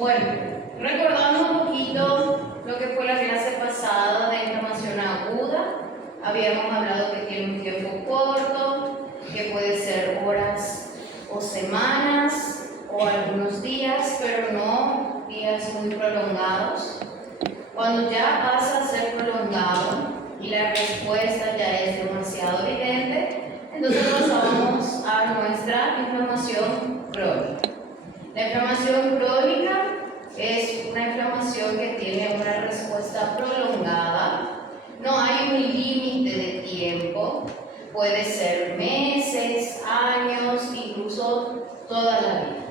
Bueno, recordando un poquito lo que fue la clase pasada de inflamación aguda, habíamos hablado que tiene un tiempo corto, que puede ser horas o semanas o algunos días, pero no días muy prolongados. Cuando ya pasa a ser prolongado y la respuesta ya es demasiado evidente, entonces pasamos a nuestra inflamación crónica. La inflamación crónica es una inflamación que tiene una respuesta prolongada. No hay un límite de tiempo, puede ser meses, años, incluso toda la vida.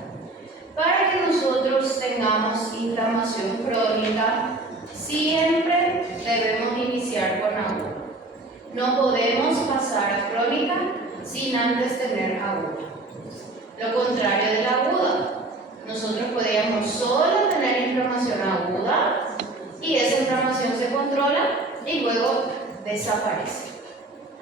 Para que nosotros tengamos inflamación crónica, siempre debemos iniciar con aguda. No podemos pasar a crónica sin antes tener aguda. Lo contrario de la aguda. Nosotros podríamos solo tener inflamación aguda y esa inflamación se controla y luego desaparece.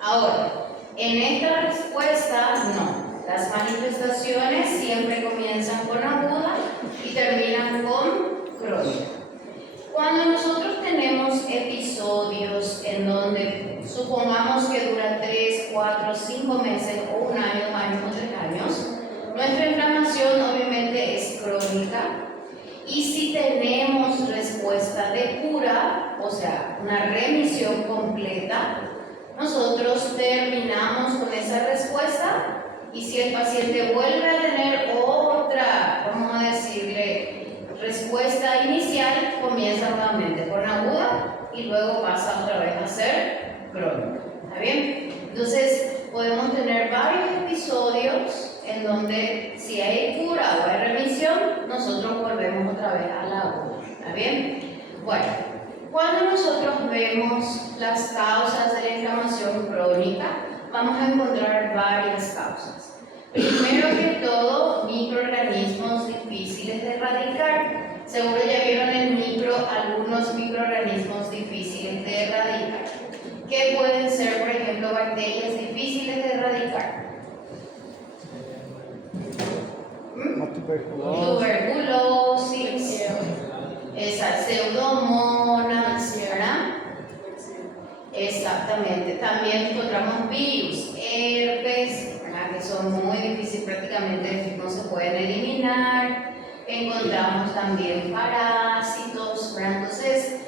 Ahora, en esta respuesta, no. Las manifestaciones siempre comienzan con aguda y terminan con crónica. Cuando nosotros tenemos episodios en donde supongamos que dura 3, 4, 5 meses o un año, 2 años o 3 años, nuestra inflamación obviamente es crónica y si tenemos respuesta de cura, o sea, una remisión completa, nosotros terminamos con esa respuesta y si el paciente vuelve a tener otra, vamos a decirle, respuesta inicial, comienza nuevamente con aguda y luego pasa otra vez a ser crónica. ¿Está bien? Entonces, podemos tener varios episodios en donde si hay cura o hay remisión, nosotros volvemos otra vez a la aguda. ¿Está bien? Bueno, cuando nosotros vemos las causas de la inflamación crónica, vamos a encontrar varias causas. Primero que todo, microorganismos difíciles de erradicar. Seguro ya vieron en algunos microorganismos difíciles de erradicar. ¿Qué pueden ser, por ejemplo, bacterias difíciles de erradicar? Tuberculosis, esas pseudomonas, ¿verdad? Exactamente. También encontramos virus, herpes, ¿verdad? Que son muy difíciles, prácticamente no se pueden eliminar. Encontramos también parásitos, ¿verdad? Entonces,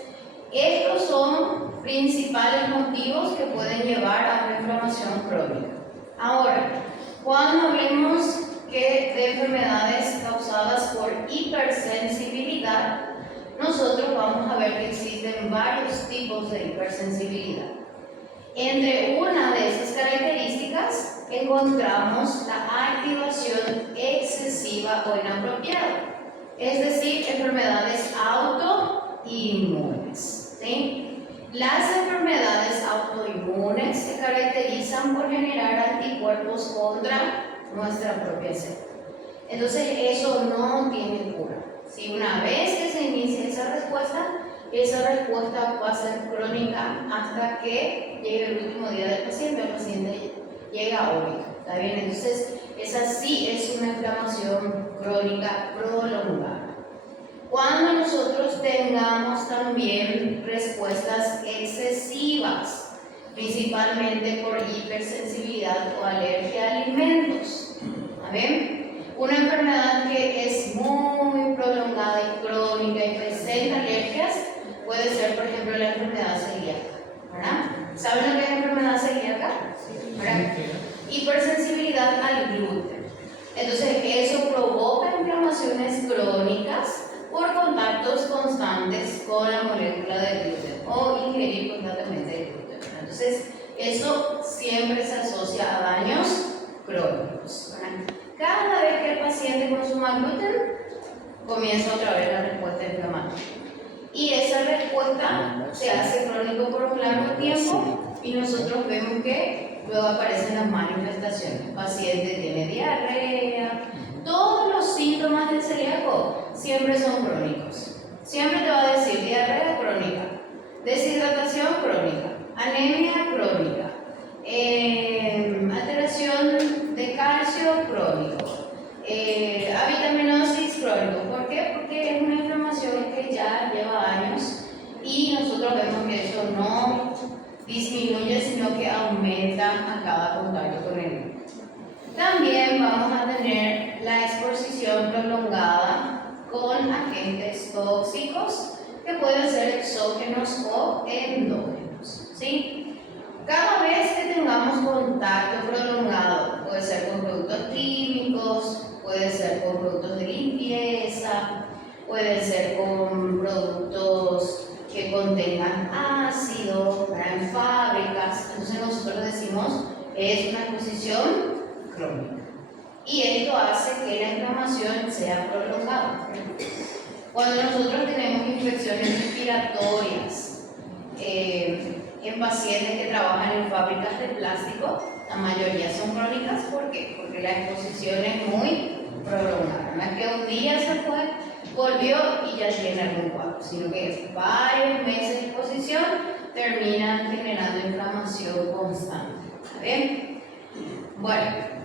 estos son principales motivos que pueden llevar a una inflamación crónica. Ahora, cuando hablemos de enfermedades causadas por hipersensibilidad, nosotros vamos a ver que existen varios tipos de hipersensibilidad. Entre una de esas características encontramos la activación excesiva o inapropiada, es decir, enfermedades autoinmunes. ¿Sí? Las enfermedades autoinmunes se caracterizan por generar anticuerpos contra nuestra propia célula. Entonces, eso no tiene cura. Si una vez que se inicia esa respuesta va a ser crónica hasta que llegue el último día del paciente, el paciente llega a óbito. ¿Está bien? Entonces, esa sí es una inflamación crónica prolongada. Cuando nosotros tengamos también respuestas excesivas, principalmente por hipersensibilidad o alergia a alimentos. ¿Está bien? Una enfermedad que es muy prolongada y crónica y presenta alergias puede ser, por ejemplo, la enfermedad celíaca. ¿Verdad? ¿Saben lo que es enfermedad celíaca? ¿Verdad? Hipersensibilidad al gluten. Entonces, eso provoca inflamaciones crónicas por contactos constantes con la molécula de gluten o ingerir constantemente el gluten. Entonces, eso siempre se asocia a daños crónicos. ¿Verdad? Cada vez que el paciente consuma gluten, comienza otra vez la respuesta inflamatoria. Y esa respuesta se hace crónico por un largo tiempo y nosotros vemos que luego aparecen las manifestaciones. El paciente tiene diarrea. Todos los síntomas del celíaco siempre son crónicos. Siempre te va a decir diarrea crónica, deshidratación crónica, anemia crónica, alteración de calcio crónico, avitaminosis crónico. ¿Por qué? Porque es una disminuye, sino que aumenta a cada contacto con el micro. También vamos a tener la exposición prolongada con agentes tóxicos que pueden ser exógenos o endógenos, ¿sí? Cada vez que tengamos contacto prolongado, puede ser con productos químicos, puede ser con productos de limpieza, puede ser con productos que contengan ácido, en fábricas, entonces nosotros decimos es una exposición crónica. Y esto hace que la inflamación sea prolongada. Cuando nosotros tenemos infecciones respiratorias en pacientes que trabajan en fábricas de plástico, la mayoría son crónicas. ¿Por qué? Porque la exposición es muy prolongada. No es que un día se fue, volvió y ya tiene algún cuadro, sino que varios meses de exposición terminan generando inflamación constante. ¿Está bien? Bueno,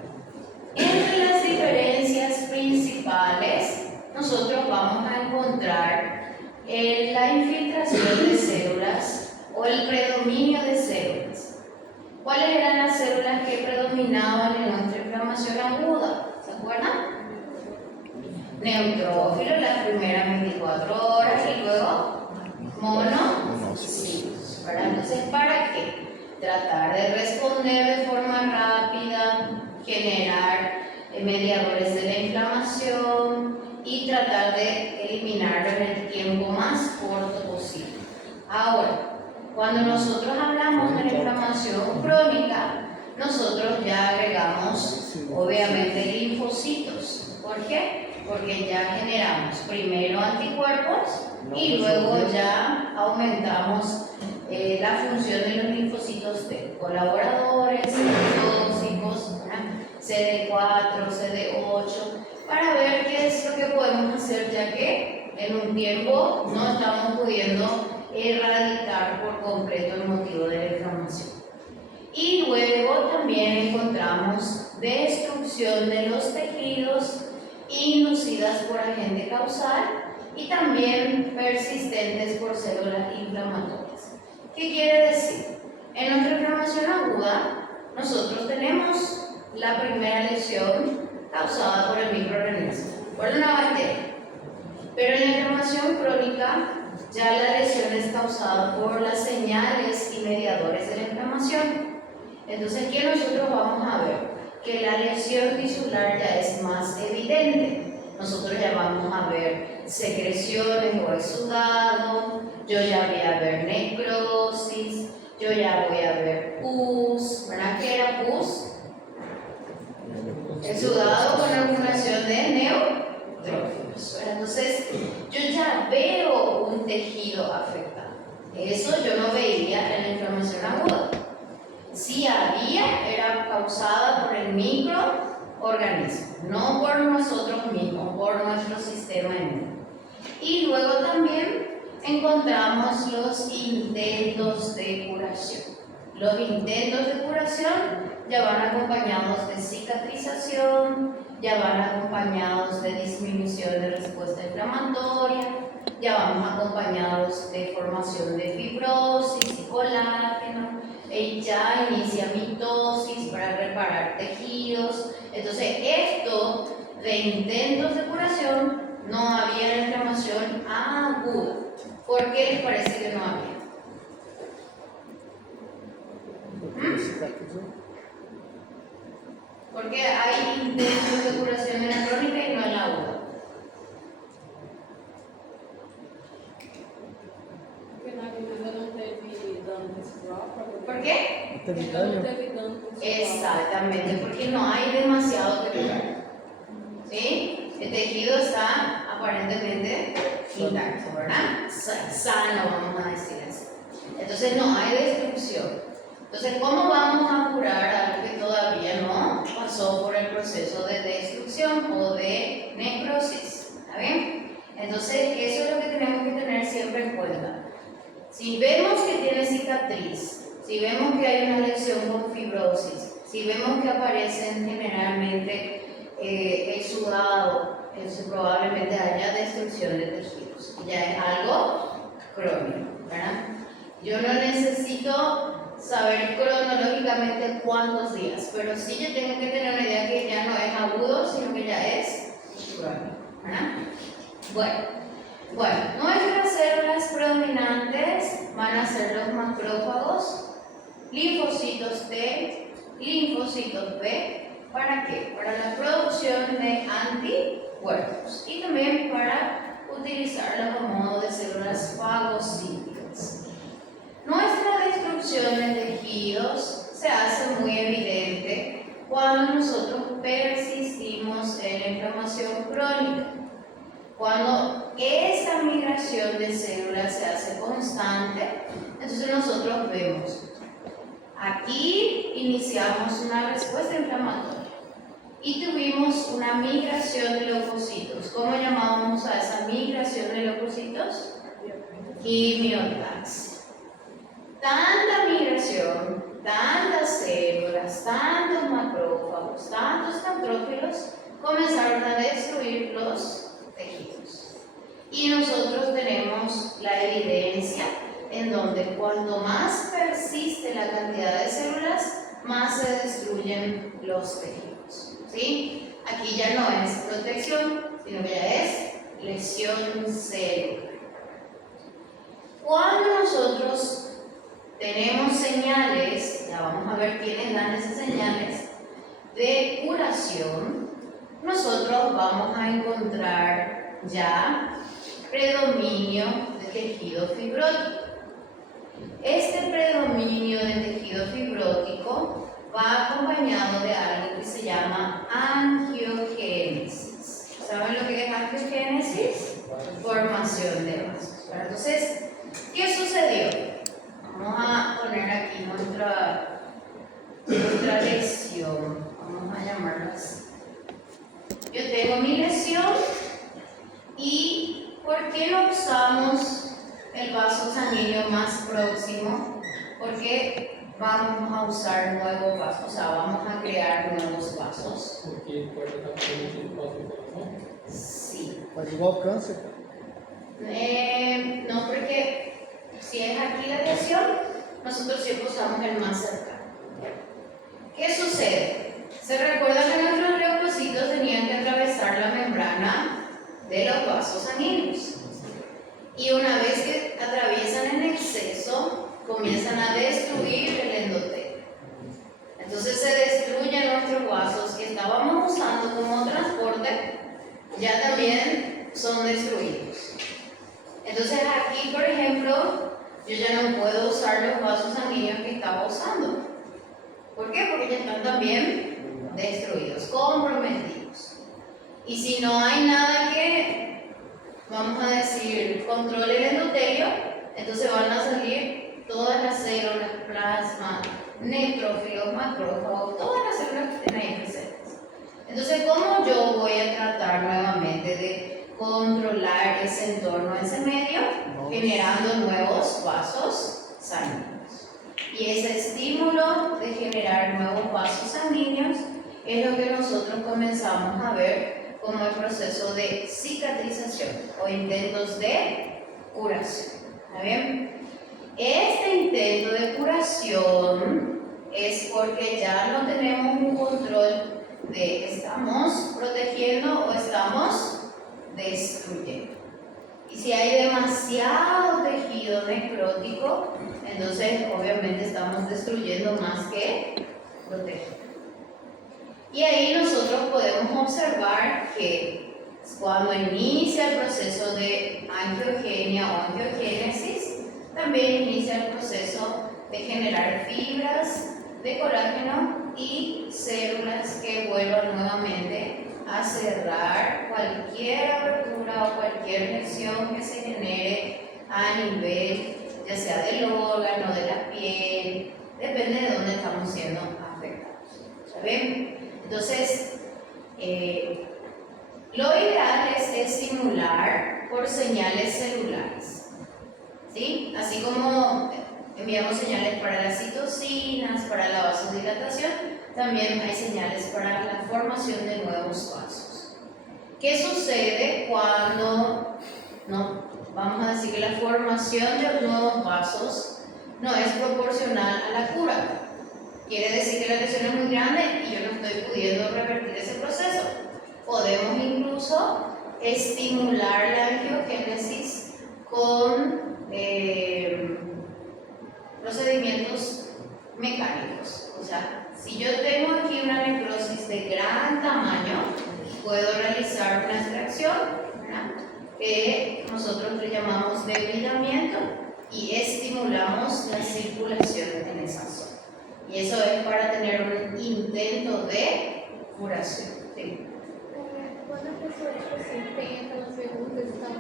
entre las diferencias principales, nosotros vamos a encontrar la infiltración de células o el predominio de células. ¿Cuáles eran las células que predominaban en nuestra inflamación aguda? ¿Se acuerdan? Neutrófilos las primeras 24 horas y luego monocitos. Entonces, ¿para qué? Tratar de responder de forma rápida, generar mediadores de la inflamación y tratar de eliminarlo en el tiempo más corto posible. Ahora, cuando nosotros hablamos de la inflamación crónica, nosotros ya agregamos obviamente linfocitos. ¿Por qué? Porque ya generamos primero anticuerpos y luego ya aumentamos la función de los linfocitos T, colaboradores, tóxicos, CD4, CD8, para ver qué es lo que podemos hacer, ya que en un tiempo no estamos pudiendo erradicar por completo el motivo de la inflamación. Y luego también encontramos destrucción de los tejidos inducidas por agente causal y también persistentes por células inflamatorias. ¿Qué quiere decir? En nuestra inflamación aguda, nosotros tenemos la primera lesión causada por el microorganismo, por una bacteria. Pero en la inflamación crónica, ya la lesión es causada por las señales y mediadores de la inflamación. Entonces, ¿qué nosotros vamos a ver? Que la lesión tisular ya es más evidente. Nosotros ya vamos a ver secreciones o exudado, yo ya voy a ver necrosis, yo ya voy a ver pus, ¿verdad? ¿Qué era pus? Exudado con acumulación de neutrófilos. Entonces, yo ya veo un tejido afectado. Eso yo no veía en la inflamación aguda. Si había, era causada por el microorganismo, no por nosotros mismos, por nuestro sistema inmune. Y luego también encontramos los intentos de curación. Los intentos de curación ya van acompañados de cicatrización, ya van acompañados de disminución de respuesta inflamatoria, ya vamos acompañados de formación de fibrosis y colágeno, ya inicia mitosis para reparar tejidos. Entonces, esto de intentos de curación no había la inflamación aguda. ¿Por qué les parece que no había? Porque hay intentos de curación en la crónica y no en la aguda. ¿Por qué? Exactamente, porque no hay demasiado que curar. ¿Sí? El tejido está aparentemente intacto, ¿verdad? Sano, vamos a decir así. Entonces no hay destrucción. Entonces, ¿cómo vamos a curar algo que todavía no pasó por el proceso de destrucción o de necrosis? ¿Está bien? Entonces, eso es lo que tenemos que tener siempre en cuenta. Si vemos que tiene cicatriz, si vemos que hay una lesión con fibrosis, si vemos que aparecen generalmente exudado, probablemente haya destrucción de tejidos. Ya es algo crónico, ¿verdad? Yo no necesito saber cronológicamente cuántos días, pero sí yo tengo que tener una idea que ya no es agudo, sino que ya es crónico, ¿verdad? Bueno, nuestras células predominantes van a ser los macrófagos, linfocitos T, linfocitos B. ¿Para qué? Para la producción de anticuerpos y también para utilizarlos a modo de células fagocíticas. Nuestra destrucción de tejidos se hace muy evidente cuando nosotros persistimos en la inflamación crónica. Cuando esa migración de células se hace constante, entonces nosotros vemos, aquí iniciamos una respuesta inflamatoria y tuvimos una migración de leucocitos. ¿Cómo llamábamos a esa migración de leucocitos? Quimiotaxia. Tanta migración, tantas células, tantos macrófagos, tantos neutrófilos comenzaron a destruir los tejidos. Y nosotros tenemos la evidencia en donde cuanto más persiste la cantidad de células, más se destruyen los tejidos. ¿Sí? Aquí ya no es protección, sino que ya es lesión celular. Cuando nosotros tenemos señales, ya vamos a ver quiénes dan esas señales de curación, nosotros vamos a encontrar ya predominio de tejido fibrótico. Este predominio de tejido fibrótico va acompañado de algo que se llama angiogénesis. ¿Saben lo que es angiogénesis? Formación de vasos. Entonces, ¿qué sucedió? Vamos a poner aquí nuestra lesión. Vamos a llamarla así. Yo tengo mi lesión y ¿por qué no usamos el vaso sanguíneo más próximo? Porque vamos a usar nuevos vasos, o sea, vamos a crear nuevos vasos. Porque puede estar produciendo vasodilatação? Sí. Mas igual câncer? No, porque si es aquí la lesión, nosotros siempre usamos el más cercano. ¿Qué sucede? Se recuerda que nuestros leucocitos tenían que atravesar la membrana de los vasos sanguíneos. Y una vez que atraviesan en exceso, comienzan a destruir el endotelio. Entonces se destruyen nuestros vasos que estábamos usando como transporte, ya también son destruidos. Entonces aquí, por ejemplo, yo ya no puedo usar los vasos sanguíneos que estaba usando. ¿Por qué? Porque ya están también destruidos, comprometidos. Y si no hay nada que, vamos a decir, controle el endotelio, entonces van a salir todas las células, plasma, neutrófilos, macrófagos, todas las células que estén ahí presentes. Entonces, ¿cómo yo voy a tratar nuevamente de controlar ese entorno, ese medio, generando nuevos vasos sanguíneos? Y ese estímulo de generar nuevos vasos sanguíneos es lo que nosotros comenzamos a ver como el proceso de cicatrización o intentos de curación. ¿Está bien? Este intento de curación es porque ya no tenemos un control de estamos protegiendo o estamos destruyendo. Y si hay demasiado tejido necrótico, entonces obviamente estamos destruyendo más que protegiendo. Y ahí nosotros podemos observar que cuando inicia el proceso de angiogenia o angiogénesis, también inicia el proceso de generar fibras de colágeno y células que vuelvan nuevamente a cerrar cualquier abertura o cualquier lesión que se genere a nivel ya sea del órgano, de la piel, depende de dónde estamos siendo afectados. ¿Está bien? Entonces, lo ideal es estimular por señales celulares, ¿sí? Así como enviamos señales para las citocinas, para la vasodilatación, también hay señales para la formación de nuevos vasos. ¿Qué sucede cuando, vamos a decir que la formación de nuevos vasos no es proporcional a la cura. Quiere decir que la lesión es muy grande y yo no estoy pudiendo revertir ese proceso. Podemos incluso estimular la angiogénesis con procedimientos mecánicos. O sea, si yo tengo aquí una necrosis de gran tamaño, puedo realizar una extracción, ¿verdad?, que nosotros le llamamos debridamiento y estimulamos la circulación en esa zona. Y eso es para tener un intento de curación. Sí. Quando a pessoa tem aquelas verrugas que estão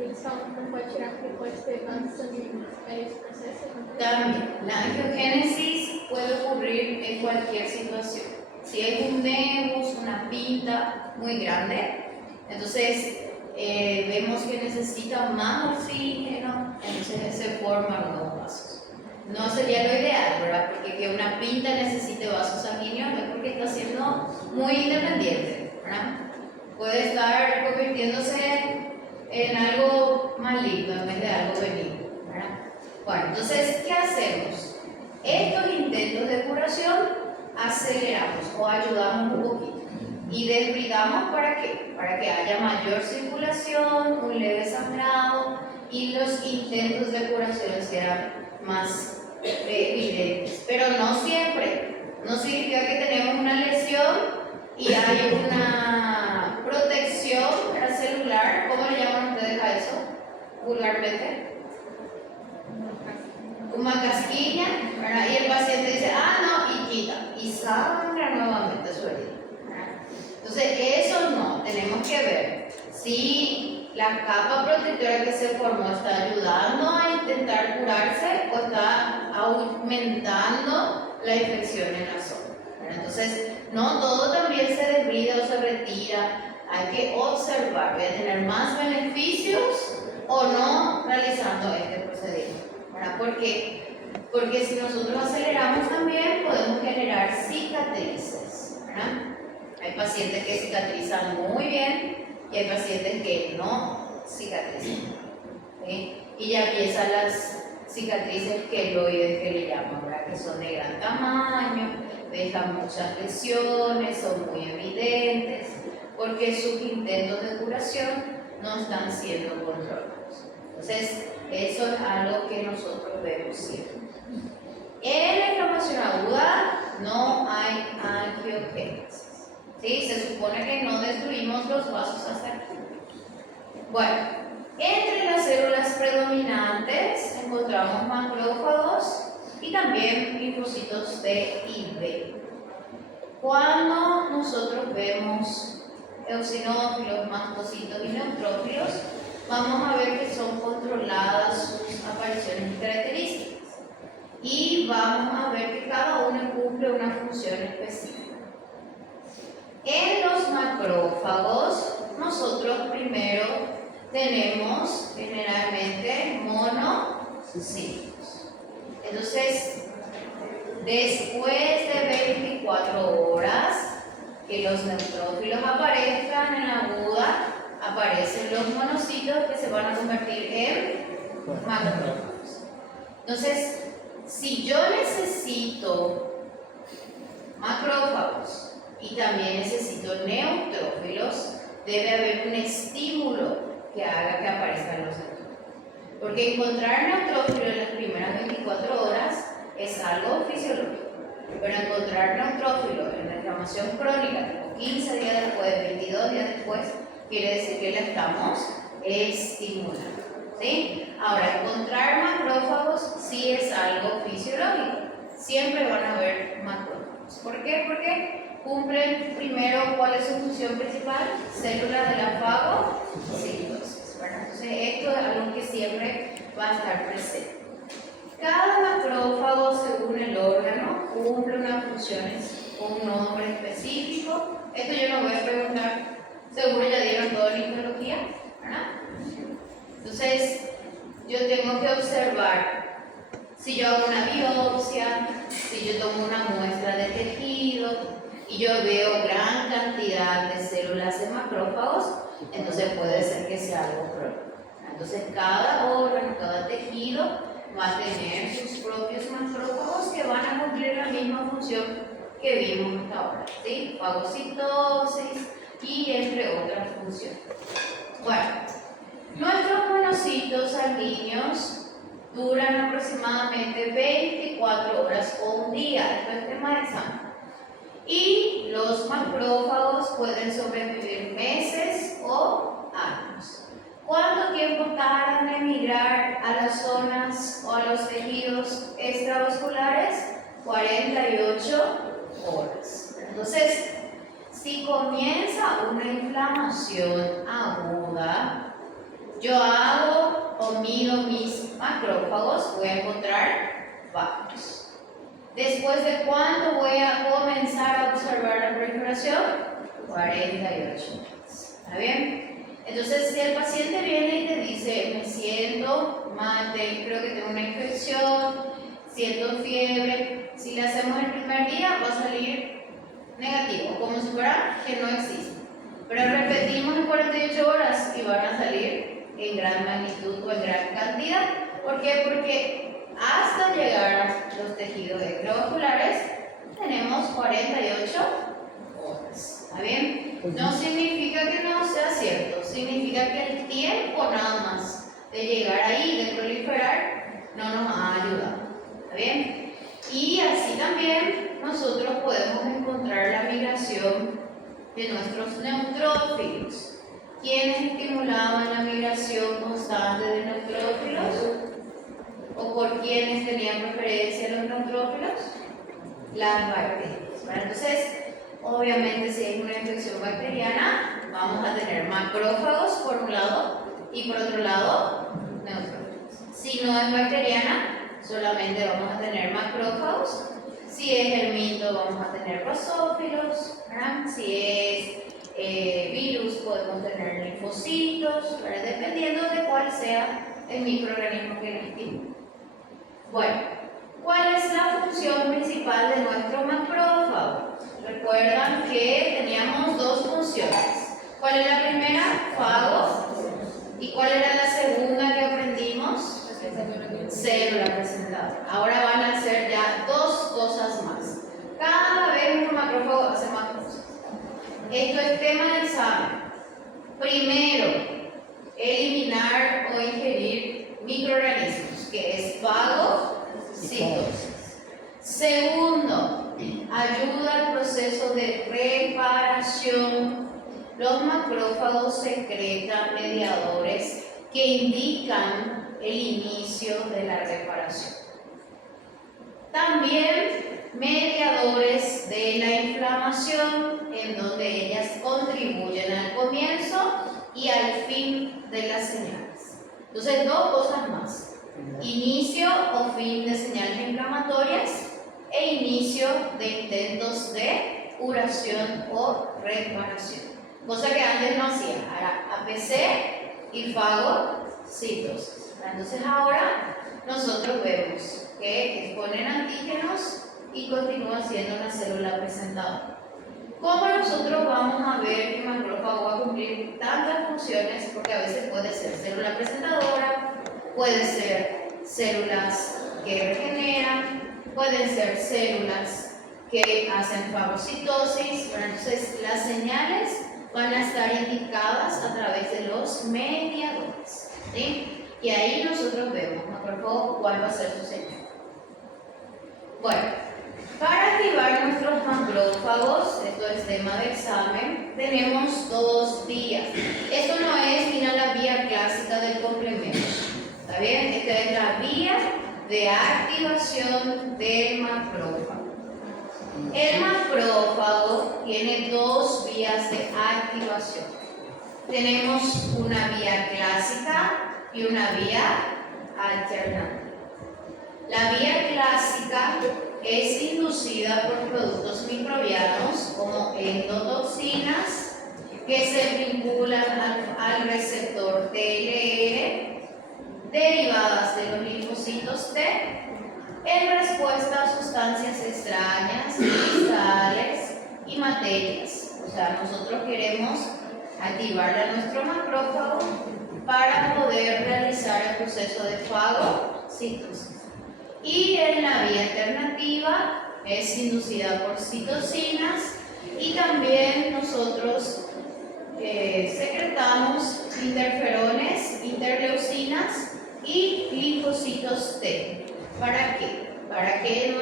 eles falam que não pode tirar porque pode ter vasos sanguíneos. ¿É esse processo? También, la angiogénesis puede ocurrir en cualquier situación. Si es un nevus, una pinta muy grande, entonces vemos que necesita más oxígeno, entonces se forman nuevos vasos. No sería lo ideal, ¿verdad? Porque que una pinta necesite vasos sanguíneos es porque está siendo muy independiente, ¿verdad? Puede estar convirtiéndose en algo maligno en vez de algo benigno, ¿verdad? Bueno, entonces, ¿qué hacemos? Estos intentos de curación aceleramos o ayudamos un poquito y desbridamos. ¿Para qué? Para que haya mayor circulación, un leve sangrado y los intentos de curación sean más evidentes. Pero no siempre. No significa que tenemos una lesión y hay una protección celular. ¿Cómo le llaman ustedes a eso vulgarmente? Una casquilla, ¿verdad? Y el paciente dice, no, y quita, y sangra nuevamente su herida, ¿verdad? Entonces, eso no, tenemos que ver si la capa protectora que se formó está ayudando a intentar curarse o está aumentando la infección en la zona, ¿verdad? Entonces, no todo también se desbrida o se retira, hay que observar, voy a tener más beneficios o no realizando este procedimiento. Porque si nosotros aceleramos también podemos generar cicatrices, ¿verdad? Hay pacientes que cicatrizan muy bien y hay pacientes que no cicatrizan, ¿sí? Y ya empiezan las cicatrices queloides que le llaman, ¿verdad?, que son de gran tamaño, dejan muchas lesiones, son muy evidentes porque sus intentos de curación no están siendo controlados. Entonces, eso es algo que nosotros vemos siempre. En la inflamación aguda no hay angiogénesis, ¿sí? Se supone que no destruimos los vasos hasta aquí. Bueno, entre las células predominantes encontramos macrófagos y también linfocitos T y B. Cuando nosotros vemos eosinófilos, mastocitos y neutrófilos, vamos a ver que son controladas sus apariciones y características. Y vamos a ver que cada uno cumple una función específica. En los macrófagos, nosotros primero tenemos generalmente monocitos. Entonces, después de 24 horas que los neutrófilos aparezcan en la aguda, aparecen los monocitos que se van a convertir en macrófagos. Entonces, si yo necesito macrófagos y también necesito neutrófilos, debe haber un estímulo que haga que aparezcan los neutrófilos. Porque encontrar neutrófilos en las primeras 24 horas es algo fisiológico. Pero encontrar neutrófilos en la inflamación crónica, tipo 15 días después, 22 días después, quiere decir que la estamos estimulando, ¿sí? Ahora, encontrar macrófagos sí es algo fisiológico. Siempre van a haber macrófagos. ¿Por qué? Porque cumplen primero, ¿cuál es su función principal? Célula de la fagocitosis, ¿verdad? Entonces, esto es algo que siempre va a estar presente. Cada macrófago, según el órgano, cumple unas funciones con un nombre específico. Esto yo no voy a preguntar. Seguro ya dieron todo en histología, ¿verdad? Entonces, yo tengo que observar si yo hago una biopsia, si yo tomo una muestra de tejido y yo veo gran cantidad de células en macrófagos, entonces puede ser que sea algo crónico. Entonces, cada órgano, cada tejido va a tener sus propios macrófagos que van a cumplir la misma función que vimos hasta ahora, ¿sí? Fagocitosis y entre otras funciones. Bueno, nuestros monocitos sanguíneos duran aproximadamente 24 horas o un día, esto es tema de examen. Y los macrófagos pueden sobrevivir meses o años. ¿Cuánto tiempo tardan en migrar a las zonas o a los tejidos extravasculares? 48 horas. Entonces, si comienza una inflamación aguda, yo hago o mido mis macrófagos, voy a encontrar varios. ¿Después de cuánto voy a comenzar a observar la proliferación? 48 horas. ¿Está bien? Entonces, si el paciente viene y te dice, me siento mal, creo que tengo una infección, siento fiebre, si le hacemos el primer día va a salir negativo, como si fuera que no existe. Pero repetimos en 48 horas y van a salir en gran magnitud o en gran cantidad. ¿Por qué? Porque hasta llegar a los tejidos extravasculares tenemos 48 horas. ¿Está bien? No significa que no sea cierto, significa que el tiempo nada más de llegar ahí, de proliferar, no nos ha ayudado. ¿Está bien? Y así también nosotros podemos encontrar la migración de nuestros neutrófilos. ¿Quiénes estimulaban la migración constante de neutrófilos? ¿O por quiénes tenían preferencia los neutrófilos? Las bacterias. Bueno, entonces, obviamente, si es una infección bacteriana, vamos a tener macrófagos por un lado y por otro lado neutrófilos. Si no es bacteriana, solamente vamos a tener macrófagos. Si es germito, vamos a tener basófilos. ¿Verdad? Si es virus, podemos tener linfocitos, ¿verdad? Dependiendo de cuál sea el microorganismo que nos estimula. Bueno, ¿cuál es la función principal de nuestro macrófago? Recuerdan que teníamos dos funciones. ¿Cuál era la primera? Fago. ¿Y cuál era la segunda que aprendimos? Célula presentadora. Ahora van a hacer ya dos cosas más. Cada vez un macrófago hace más cosas. Esto es tema de examen. Primero, eliminar o ingerir microorganismos, que es fagocitosis. Segundo, ayuda al proceso de reparación. Los macrófagos secretan mediadores que indican el inicio de la reparación. También mediadores de la inflamación, en donde ellas contribuyen al comienzo y al fin de las señales. Entonces, dos cosas más: inicio o fin de señales inflamatorias e inicio de intentos de curación o reparación, cosa que antes no hacía. Ahora APC y fagocitosis. Entonces ahora nosotros vemos que exponen antígenos y continúa siendo una célula presentadora. ¿Cómo nosotros vamos a ver que el macrófago va a cumplir tantas funciones? Porque a veces puede ser célula presentadora, puede ser células que regeneran, pueden ser células que hacen fagocitosis. Bueno, entonces las señales van a estar indicadas a través de los mediadores, ¿sí? Y ahí nosotros vemos, macrófago, cuál va a ser su señal. Bueno, para activar nuestros macrófagos, esto es tema de examen, tenemos dos vías. Esto no es ni la vía clásica del complemento, ¿está bien? Esta es la vía de activación del macrófago. El macrófago tiene dos vías de activación. Tenemos una vía clásica y una vía alternativa. La vía clásica es inducida por productos microbianos como endotoxinas que se vinculan al receptor TLR, derivadas de los linfocitos T, en respuesta a sustancias extrañas, cristales y materias. O sea, nosotros queremos activar a nuestro macrófago para poder realizar el proceso de fagocitosis. fagocitosis. Y en la vía alternativa es inducida por citocinas y también nosotros secretamos interferones, interleucinas y linfocitos T. ¿Para qué? Para que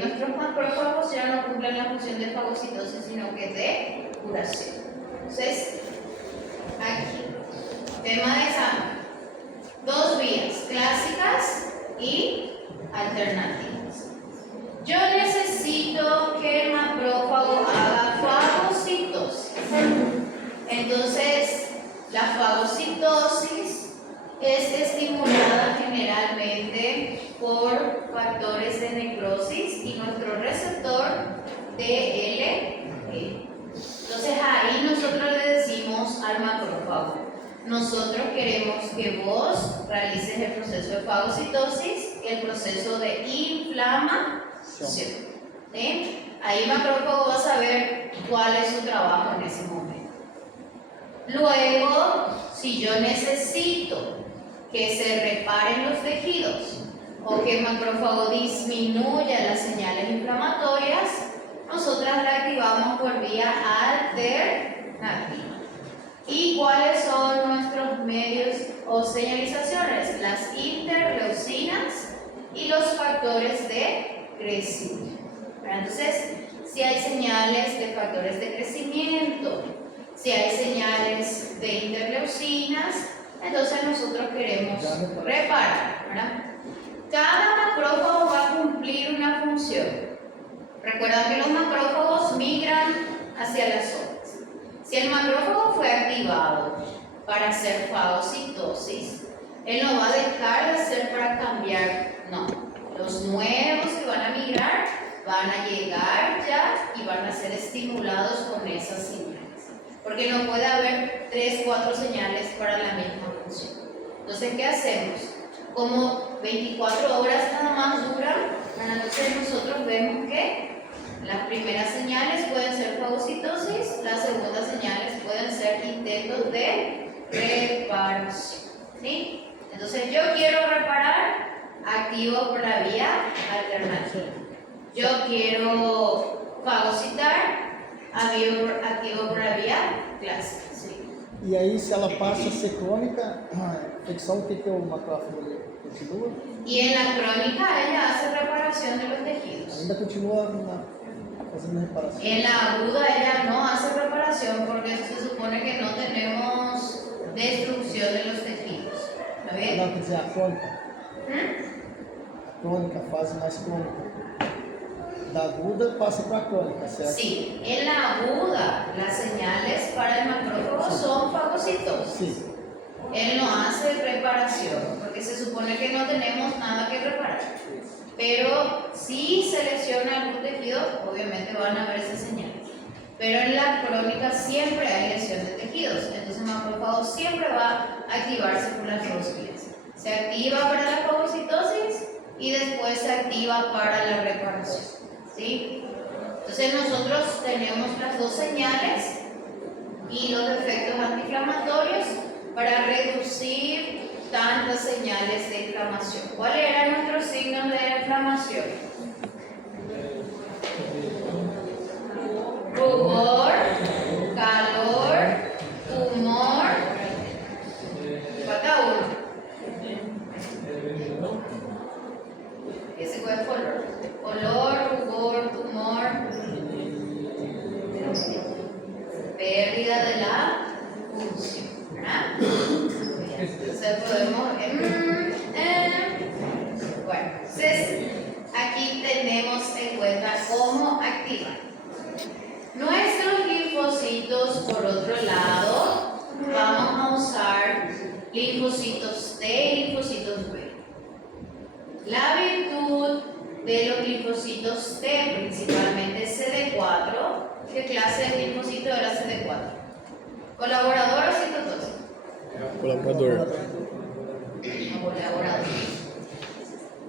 nuestros macrófagos ya no cumplan la función de fagocitosis, sino que de curación. Entonces, aquí, tema de examen. Dos vías, clásicas y alternativas. Yo necesito que el macrófago haga fagocitosis. Entonces, la fagocitosis es estimulada generalmente por factores de necrosis y nuestro receptor TLE. Entonces ahí nosotros le decimos al macrófago: nosotros queremos que vos realices el proceso de fagocitosis y el proceso de inflamación. ¿Sí? Ahí el macrófago va a saber cuál es su trabajo en ese momento. Luego, si yo necesito que se reparen los tejidos o que el macrófago disminuya las señales inflamatorias, nosotras la activamos por vía alternativa. ¿Y cuáles son nuestros medios o señalizaciones? Las interleucinas y los factores de crecimiento. Entonces, si hay señales de factores de crecimiento, si hay señales de interleucinas, entonces nosotros queremos reparar, ¿verdad? Cada macrófago va a cumplir una función. Recuerda que los macrófagos migran hacia las zonas. Si el macrófago fue activado para hacer fagocitosis, él no va a dejar de hacer para cambiar, no. Los nuevos que van a migrar van a llegar ya y van a ser estimulados con esas señales. Porque no puede haber 3, 4 señales para la misma función. Entonces, ¿qué hacemos? Como 24 horas nada más duran, entonces nosotros vemos que las primeras señales pueden ser fagocitosis, las segundas señales pueden ser intentos de reparación. ¿Sí? Entonces, yo quiero reparar, activo por la vía alternativa. Yo quiero fagocitar, activo por la vía clásica. ¿Sí? E aí, se ela passa a ser crônica, a infecção, o que o macrófago continua? Y en la crónica ella hace reparación de los tejidos. Ainda continua fazendo reparação. En la aguda ella no hace reparación porque se supone que no tenemos destrucción de los tejidos. ¿Está bien? Não, quer dizer, a crônica. A crônica, a fase mais crônica. Da aguda passa para a crônica, certo? Sí, en la aguda las señales para el macrófago son fagocitosis. Sí. Él no hace reparación porque se supone que no tenemos nada que reparar. Pero si se lesiona algún tejido, obviamente van a haber esas señales. Pero en la crónica siempre hay lesión de tejidos, entonces el macrófago siempre va a activarse por las dos vías. Se activa para la fagocitosis y después se activa para la reparación. ¿Sí? Entonces nosotros tenemos las dos señales y los efectos antiinflamatorios para reducir tantas señales de inflamación. ¿Cuáles eran nuestros signos de inflamación? Rubor, calor, tumor. Falta uno. Ese fue el color. Color, rubor, tumor. Pérdida de la función. ¿Verdad? Entonces podemos. Bueno, entonces aquí tenemos en cuenta cómo activar. Nuestros linfocitos, por otro lado, vamos a usar linfocitos T y linfocitos B. La virtud de los linfocitos T, principalmente CD4, ¿qué clase de linfocito era CD4? ¿Colaborador o citotóxico? Colaborador. Colaborador.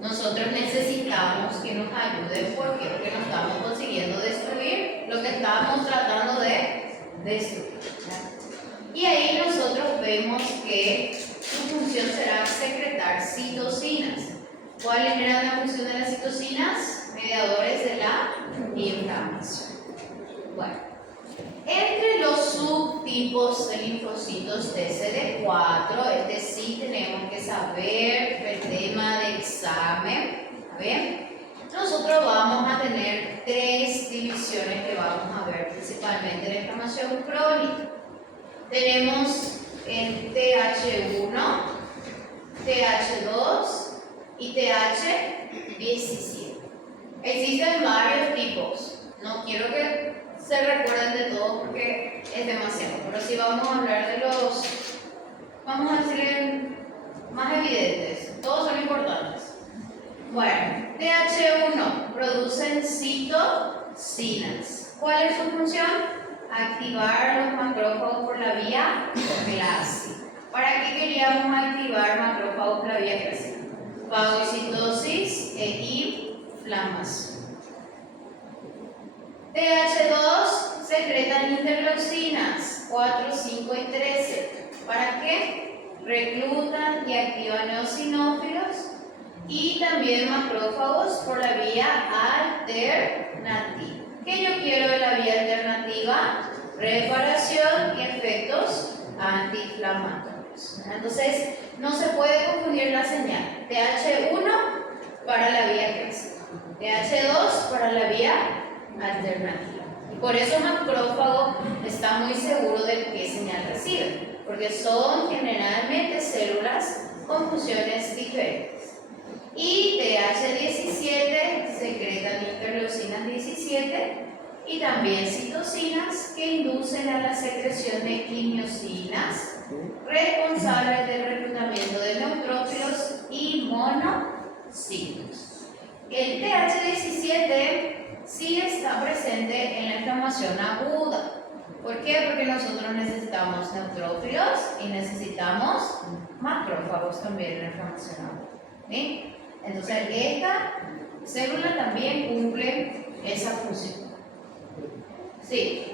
Nosotros necesitamos que nos ayuden porque no estamos consiguiendo destruir lo que estábamos tratando de destruir. ¿Verdad? Y ahí nosotros vemos que su función será secretar secretar citocinas. ¿Cuáles eran la función de las citocinas? Mediadores de la inflamación. Bueno, entre los subtipos de linfocitos TCD4, este sí tenemos que saber el tema de examen. ¿Está bien? Nosotros vamos a tener tres divisiones que vamos a ver principalmente en la inflamación crónica. Tenemos el TH1, TH2 y TH17. Existen varios tipos. No quiero que se recuerden de todos porque es demasiado, pero sí vamos a hablar de los, vamos a decir, más evidentes. Todos son importantes. Bueno, TH1 producen citocinas. ¿Cuál es su función? Activar a los macrófagos por la vía clásica. ¿Para qué queríamos activar macrófagos por la vía clásica? Fagocitosis e inflamación. TH2 secretan interleucinas 4, 5 y 13. ¿Para qué? Reclutan y activan eosinófilos y también macrófagos por la vía alternativa. ¿Qué yo quiero de la vía alternativa? Reparación y efectos antiinflamatorios. Entonces, no se puede confundir la señal. TH1 para la vía clásica, TH2 para la vía alternativa. Y por eso el macrófago está muy seguro de qué señal recibe, porque son generalmente células con funciones diferentes. Y TH17 secretan interleucinas 17 y también citocinas que inducen a la secreción de quimiosinas responsables del reclutamiento de neutrófilos y monocitos. El TH17 sí está presente en la inflamación aguda. ¿Por qué? Porque nosotros necesitamos neutrófilos y necesitamos macrófagos también en la inflamación aguda. ¿Sí? Entonces, esta célula también cumple esa función. Sí.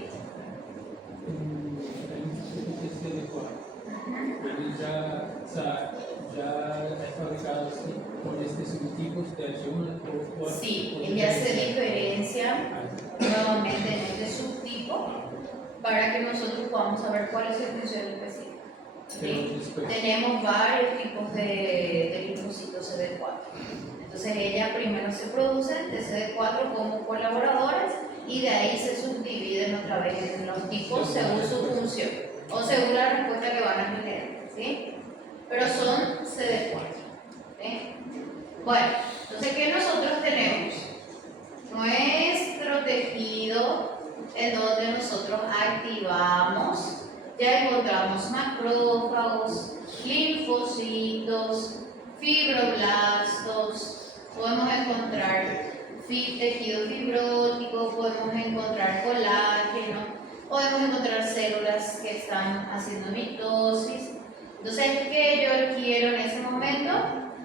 Ya es fabricado así, con estos subtipos de H1 Sí, ella se diferencia nuevamente en este subtipo para que nosotros podamos saber cuál es su función específica. ¿Sí? Tenemos varios tipos de linfocitos CD4. Entonces ella primero se produce de CD4 como colaboradores y de ahí se subdividen otra vez en los tipos según su función o según la respuesta que van a generar. ¿Sí? Pero son CD4. ¿Sí? Bueno, entonces ¿qué nosotros tenemos? Nuestro tejido en donde nosotros activamos. Ya encontramos macrófagos, linfocitos, fibroblastos, podemos encontrar tejido fibrótico, podemos encontrar colágeno, podemos encontrar células que están haciendo mitosis. Entonces, ¿qué yo quiero en ese momento?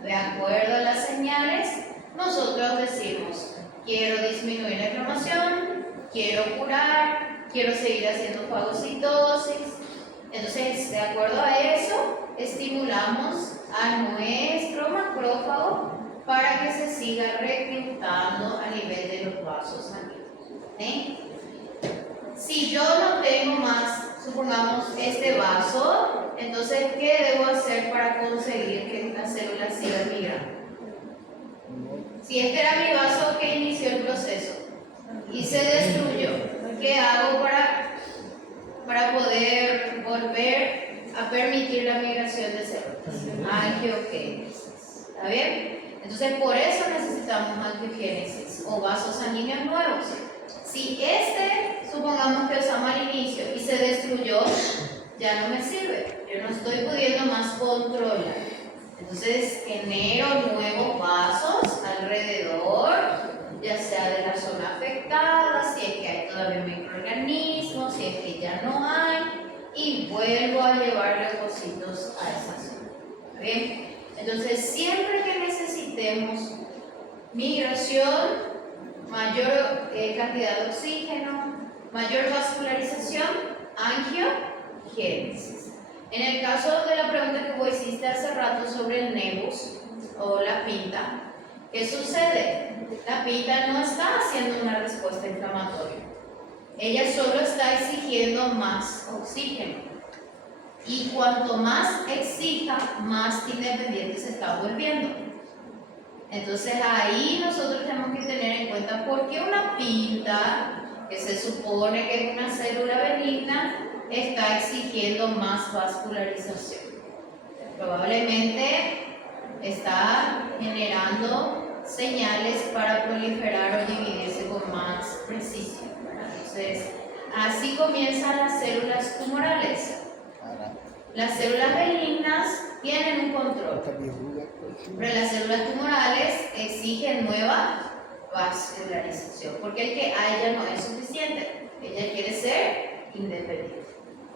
De acuerdo a las señales, nosotros decimos, quiero disminuir la inflamación, quiero curar, quiero seguir haciendo fagocitosis. Entonces, de acuerdo a eso, estimulamos a nuestro macrófago para que se siga reclutando a nivel de los vasos sanguíneos. ¿Sí? Si yo no tengo más, supongamos, este vaso, entonces, ¿qué debo hacer para conseguir que las células sigan migrando? Si este era mi vaso que inició el proceso y se destruyó, ¿qué hago para poder volver a permitir la migración de células? Angiogénesis. ¿Está bien? Entonces, por eso necesitamos angiogénesis o vasos sanguíneos nuevos. Si supongamos que usamos al inicio y se destruyó, ya no me sirve. Yo no estoy pudiendo más controlar. Entonces, genero nuevos vasos alrededor, ya sea de la zona afectada, si es que hay todavía microorganismos, si es que ya no hay, y vuelvo a llevar leucocitos a esa zona. ¿Está bien? Entonces, siempre que necesitemos migración, mayor cantidad de oxígeno, mayor vascularización, angiogénesis. En el caso de la pregunta que vos hiciste hace rato sobre el nebus o la pinta, ¿qué sucede? La pinta no está haciendo una respuesta inflamatoria. Ella solo está exigiendo más oxígeno. Y cuanto más exija, más independiente se está volviendo. Entonces ahí nosotros tenemos que tener en cuenta por qué una pinta, que se supone que es una célula benigna, está exigiendo más vascularización. Probablemente está generando señales para proliferar o dividirse con más precisión. Entonces, así comienzan las células tumorales. Las células benignas tienen un control, pero las células tumorales exigen nueva vascularización, porque el que hay ya no es suficiente. Ella quiere ser independiente.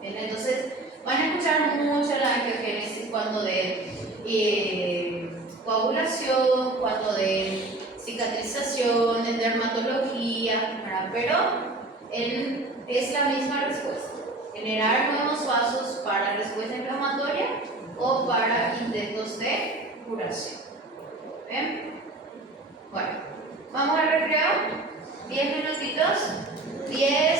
Bien, entonces, van a escuchar mucho la angiogénesis cuando de coagulación, cuando de cicatrización, en dermatología, ¿verdad? Pero es la misma respuesta. Generar nuevos vasos para respuesta inflamatoria o para intentos de curación. ¿Bien? Bueno, vamos al recreo. 10 minutitos. 10.